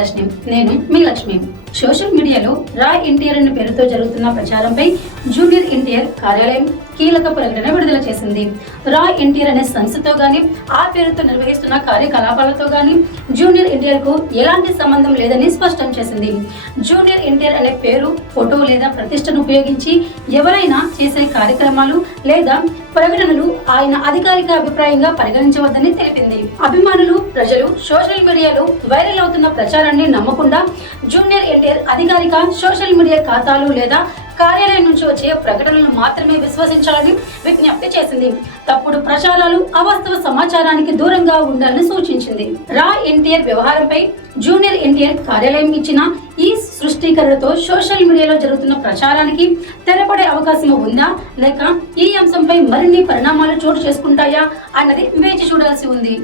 దర్శనం. నేను మీ లక్ష్మి. సోషల్ మీడియాలో రా ఎన్టీఆర్ అనే పేరుతో జరుగుతున్న ప్రచారంపై జూనియర్ ఎన్టీఆర్ కార్యాలయం కీలక ప్రకటన విడుదల చేసింది. రా ఎన్టీఆర్ అనే సంస్థతో గాని ఆ పేరుతో నిర్వహిస్తున్న కార్యకలాపాలతో గాని జూనియర్ ఎన్టీఆర్ కు ఎలాంటి సంబంధం లేదని స్పష్టం చేసింది. జూనియర్ ఎన్టీఆర్ అనే పేరు, ఫోటో లేదా ప్రతిష్టను ఉపయోగించి ఎవరైనా చేసే కార్యక్రమాలు లేదా ప్రకటనలు ఆయన అధికారిక అభిప్రాయంగా పరిగణించవద్దని తెలిపింది. అభిమానులు, ప్రజలు సోషల్ మీడియాలో వైరల్ అవుతున్న ప్రచారాన్ని నమ్మకుండా జూనియర్ ఎన్టీఆర్ అధికారిక సోషల్ మీడియా ఖాతాలు లేదా కార్యాలయం నుంచి వచ్చే ప్రకటనలు మాత్రమే విశ్వసించాలని విజ్ఞప్తి చేసింది. తప్పుడు ప్రచారాలు, అవాస్తవ సమాచారానికి దూరంగా ఉండాలని సూచించింది. రా ఎన్టీఆర్ వ్యవహారంపై జూనియర్ ఎన్టీఆర్ కార్యాలయం ఇచ్చిన ఈ స్పష్టీకరణతో సోషల్ మీడియాలో జరుగుతున్న ప్రచారానికి తెరపడే అవకాశం ఉందా, లేక ఈ అంశంపై మరిన్ని పరిణామాలు చోటు చేసుకుంటాయా అన్నది వేచి చూడాల్సి ఉంది.